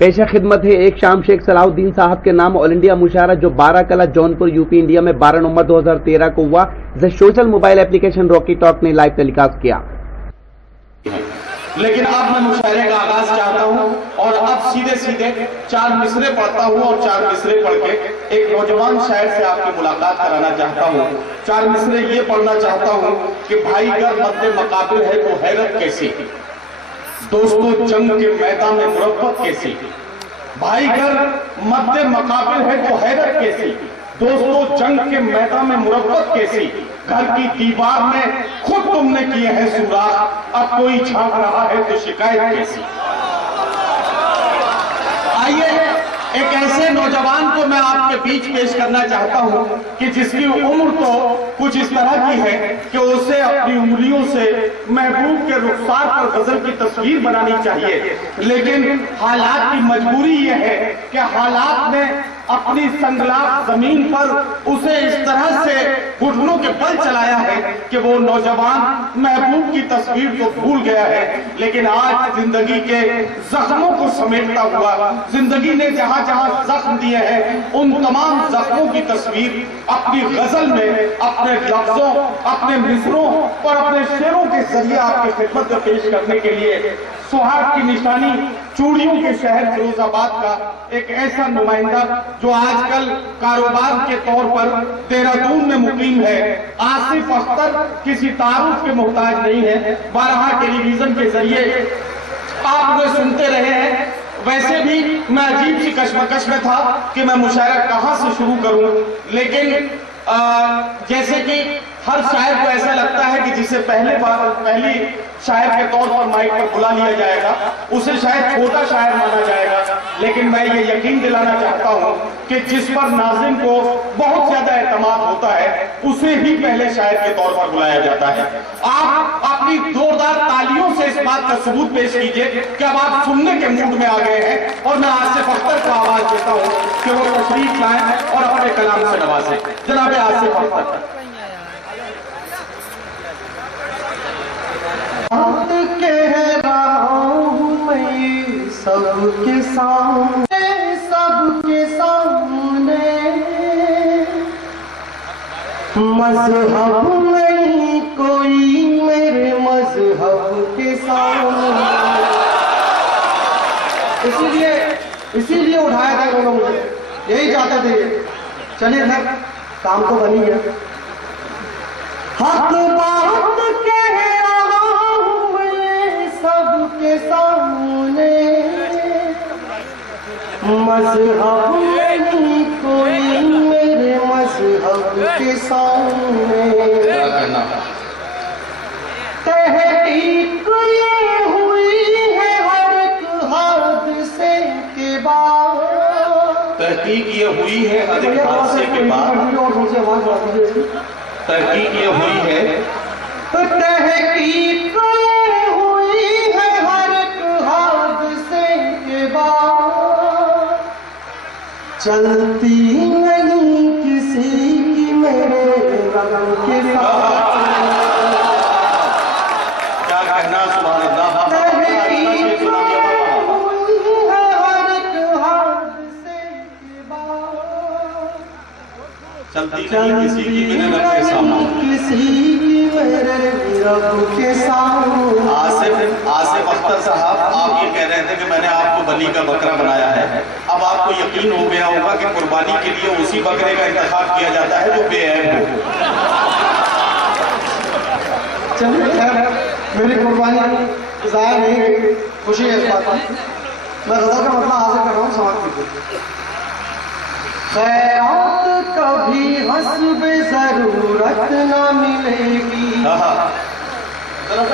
पेशा खिदमत है एक शाम शेख सलाहुद्दीन साहब के नाम ऑल इंडिया मुशायरा जो 12 कला जौनपुर यूपी इंडिया में 12 नवंबर 2013 को हुआ, जिसे social mobile application Rocky talk ने लाइव टेलीकास्ट किया। लेकिन अब मैं मुशायरे का आगाज चाहता हूं और अब सीधे सीधे 4 मिसरे पढ़ता हूं और 4 मिसरे पढ़ के एक नौजवान शायर से आपकी मुलाकात कराना चाहता हूं। 4 मिसरे ये पढ़ना चाहता हूं कि भाई अगर मद्दे मकाबिर है तो हैरत कैसी, दोस्तों जंग के मैदान में मुरब्बत कैसी। भाई घर मद्दे मकाबिर है तो हैरत कैसी, दोस्तों जंग के मैदान में मुरब्बत कैसी। घर की दीवार में खुद तुमने किए हैं सुराख, अब कोई झांक रहा है तो शिकायत कैसी। आइए एक ऐसे नौजवान को मैं आपके बीच पेश करना चाहता हूं कि जिसकी उम्र तो कुछ इस तरह की है कि उसे अपनी उंगलियों से महबूब के रुखसार पर गजल की तस्वीर बनानी चाहिए, लेकिन हालात की मजबूरी यह है कि हालात ने अपनी संगलाब जमीन पर उसे इस तरह से घुटनों के बल चलाया है कि वो नौजवान महबूब की तस्वीर को भूल गया है। लेकिन आज जिंदगी के जख्मों को समेटता हुआ, जिंदगी ने जहां जहां जख्म दिए हैं उन तमाम जख्मों की तस्वीर अपनी गजल में, अपने लफ्जों, अपने मिसरों और अपने शेरों के जरिए आपकी खिदमत में पेश करने के लिए सुहाग की निशानी चूड़ियों के शहर फिरोजाबाद का एक ऐसा नुमाइंदा जो आजकल कारोबार के तौर पर देहरादून में मुकीम है, आसिफ अख्तर किसी तारुफ के मोहताज नहीं है। 12 टेलीविजन के जरिए आप उन्हें सुनते रहे हैं। वैसे भी मैं अजीब सी कश्मकश में था कि मैं मुशायरा कहां से शुरू करूं, लेकिन जैसे कि हर शायर को ऐसा लगता है कि जिसे पहली शायर के तौर पर माइक पर बुला लिया जाएगा उसे शायद छोटा शायर माना जाएगा, लेकिन मैं ये यकीन दिलाना चाहता हूं कि जिस पर नाज़िम को बहुत ज्यादा एतमाद होता है उसे ही पहले शायर के तौर पर बुलाया जाता है। आप अपनी जोरदार तालियों से इस बात का सबूत पेश कीजिए कि अब आप सुनने के मूड में आ गए हैं और मैं आसिफ अख्तर को आवाज देता हूं कि वो तशरीफ लाएं और अपने कलाम से नवाजें। जनाब आसिफ अख्तर। कह रहा हूँ मैं सबके सामने मजहब नहीं कोई मेरे मजहब के सामने। इसीलिए उठाया था उन्होंने, मुझे यही चाहते थे। चलिए सर, काम तो बनी गया। हक बात कह रहा हूँ मैं सबके सामने मजहब नहीं कोई मेरे मजहब के सामने। तहकीक ये हुई है हर एक हादसे के बाद, तहकीक ये हुई है हर एक हादसे के बाद, तहकीक ये हुई है, तहकीक ये हुई है हर एक हादसे के बाद। चलती नहीं किसी की मेरे रंग के साथ। क्या कहना, सुभान अल्लाह। तहकीक ये हुई है हर एक हादसे के बाद। चलती नहीं किसी की मेरे रब के सामने, किसी की मेरे रब के सामने। आसिफ अख्तर साहब, आप ये कह रहे थे कि मैंने आपको बली का बकरा बनाया है। अब आपको यकीन हो गया होगा कि कुर्बानी के लिए उसी बकरे का इंतखाब किया जाता है जो बेऐब हो। चलिए खैर, मेरी कुर्बानी ज़ाया नहीं गई, खुशी है इस बात की। मैं गज़ल का मतलब हासिल कर रहा हूँ, समाप्त कीजिए। खैरात कभी हस्बे जरूरत न मिलेगी,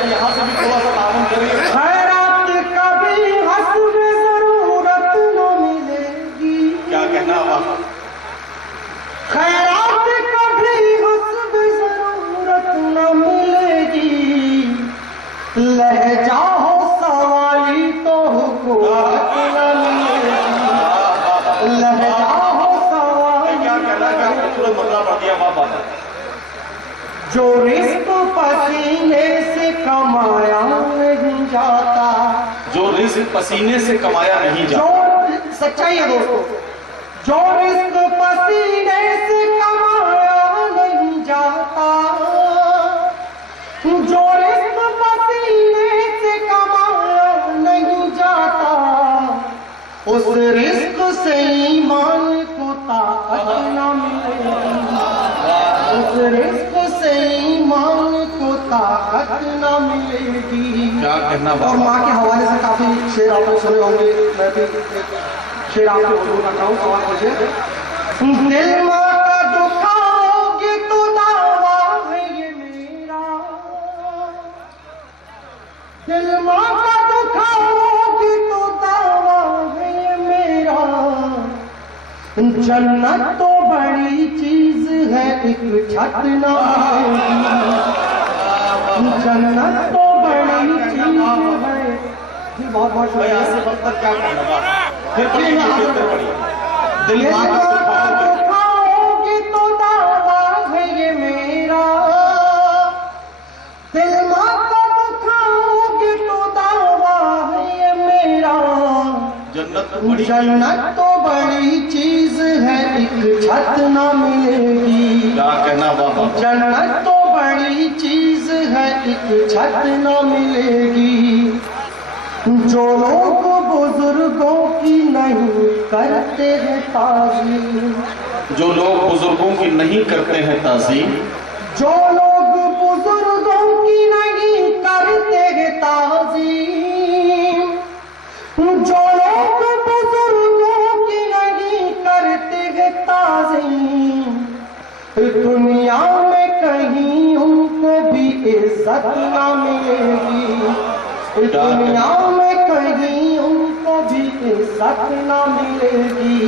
यहाँ से भी थोड़ा सा तावन करिए। खैरात कभी हस्बे जरूरत न मिलेगी। क्या कहना आप? खैरात कभी हस्बे जरूरत न मिलेगी, लहजा हो सवाली तो हुकूमत न मिलेगी। लहजा जो रिस्क पसीने से कमाया नहीं जाता, जो रिस्क पसीने से कमाया नहीं जाता, जो सच्चाई है दोस्तों। जो रिस्क पसीने से कमाया नहीं जाता, जो रिस्क पसीने से कमाया नहीं जाता, उस रिस्क से ईमान को ताकत न मिलेगी, उस रिस्क से ईमान को ताकत न मिलेगी। क्या कहना और माँ के हवाले से काफी शेर आपने सुने होंगे, मैं भी शेर आपको बोल रहा हूँ। सवाल पूछे, दिल माँ का दुखाओगे तो दावा है ये मेरा, दिल माँ का दुखाओगे तो दावा है ये मेरा, जन्नत तो बड़ी चीज है एक छत ना मिलेगी, जन्नत तो बड़ी चीज है। जी बहुत बहुत शुक्रिया। से बढ़कर क्या कहना, फिर दिल दुखाओगे तो दावा है ये मेरा, दिल माँ का दुखाओगे तो दावा है ये मेरा, जन्नत तो बड़ी चीज है एक छत ना मिलेगी। क्या कहना बाबा, जन्नत तो बड़ी चीज है एक छत ना मिलेगी। जो लोग बुजुर्गों की नहीं करते हैं ताज़ीम, जो लोग बुजुर्गों की नहीं करते हैं ताज़ीम, जो लोग बुजुर्गों की नहीं करते हैं ताज़ीम, जो लोग बुजुर्गों की नहीं करते हैं ताज़ीम, दुनिया में कहीं उनको भी इज्जत ना मिलेगी, दुनिया में कहीं उनको भी इज्जत ना मिलेगी।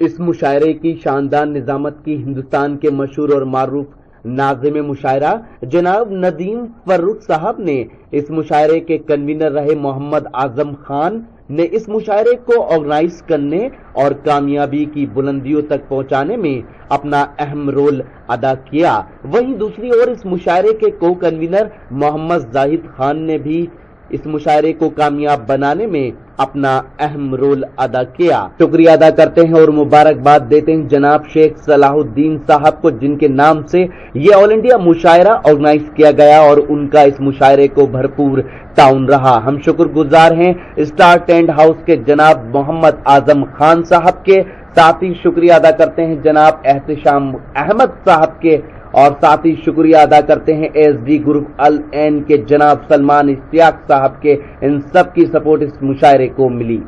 इस मुशायरे की शानदार निजामत की हिंदुस्तान के मशहूर और मारूफ नाज़िम मुशायरा जनाब नदीम फर्रुख साहब ने इस मुशायरे के कन्वीनर रहे मोहम्मद आजम खान ने इस मुशायरे को ऑर्गेनाइज करने और कामयाबी की बुलंदियों तक पहुंचाने में अपना अहम रोल अदा किया। वहीं दूसरी ओर इस मुशायरे के को कन्वीनर मोहम्मद जाहिद खान ने भी इस मुशायरे को कामयाब बनाने में अपना अहम रोल अदा किया। शुक्रिया अदा करते हैं और मुबारकबाद देते हैं जनाब शेख सलाहुद्दीन साहब को, जिनके नाम से ये ऑल इंडिया मुशायरा ऑर्गेनाइज किया गया और उनका इस मुशायरे को भरपूर ताउन रहा। हम शुक्रगुजार हैं स्टार टेंट हाउस के जनाब मोहम्मद आजम खान साहब के, साथ ही शुक्रिया अदा करते हैं जनाब एहतिशाम अहमद साहब के, और साथ ही शुक्रिया अदा करते हैं एसडी ग्रुप अल एन के जनाब सलमान इश्तियाक साहब के। इन सब की सपोर्ट इस मुशायरे को मिली।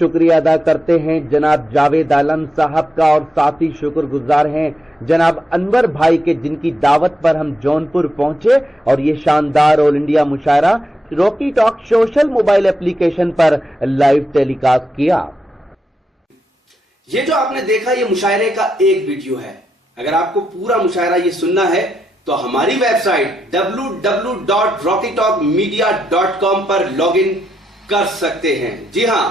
शुक्रिया अदा करते हैं जनाब जावेद आलम साहब का, और साथ ही शुक्रगुजार हैं जनाब अनवर भाई के, जिनकी दावत पर हम जौनपुर पहुंचे और ये शानदार ऑल इंडिया मुशायरा Rocky talk social mobile application पर लाइव टेलीकास्ट किया। ये जो आपने देखा ये मुशायरे का एक वीडियो है। अगर आपको पूरा मुशायरा ये सुनना है तो हमारी वेबसाइट www.rockytalkmedia.com पर लॉगिन कर सकते हैं। जी हां,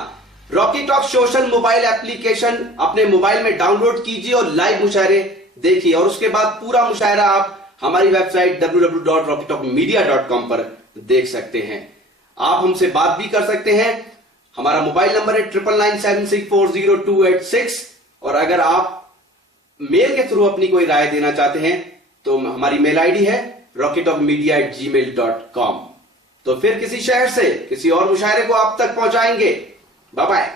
Rocky talk social mobile application अपने मोबाइल में डाउनलोड कीजिए और लाइव मुशायरे देखिए, और उसके बाद पूरा मुशायरा आप हमारी वेबसाइट www.rockytalkmedia.com पर देख सकते हैं। आप हमसे बात भी कर सकते हैं। हमारा मोबाइल नंबर है 9997640286, और अगर आप मेल के थ्रू अपनी कोई राय देना चाहते हैं तो हमारी मेल आईडी है rockytalkmedia@gmail.com। तो फिर किसी शहर से किसी और मुशायरे को आप तक पहुंचाएंगे। Bye bye.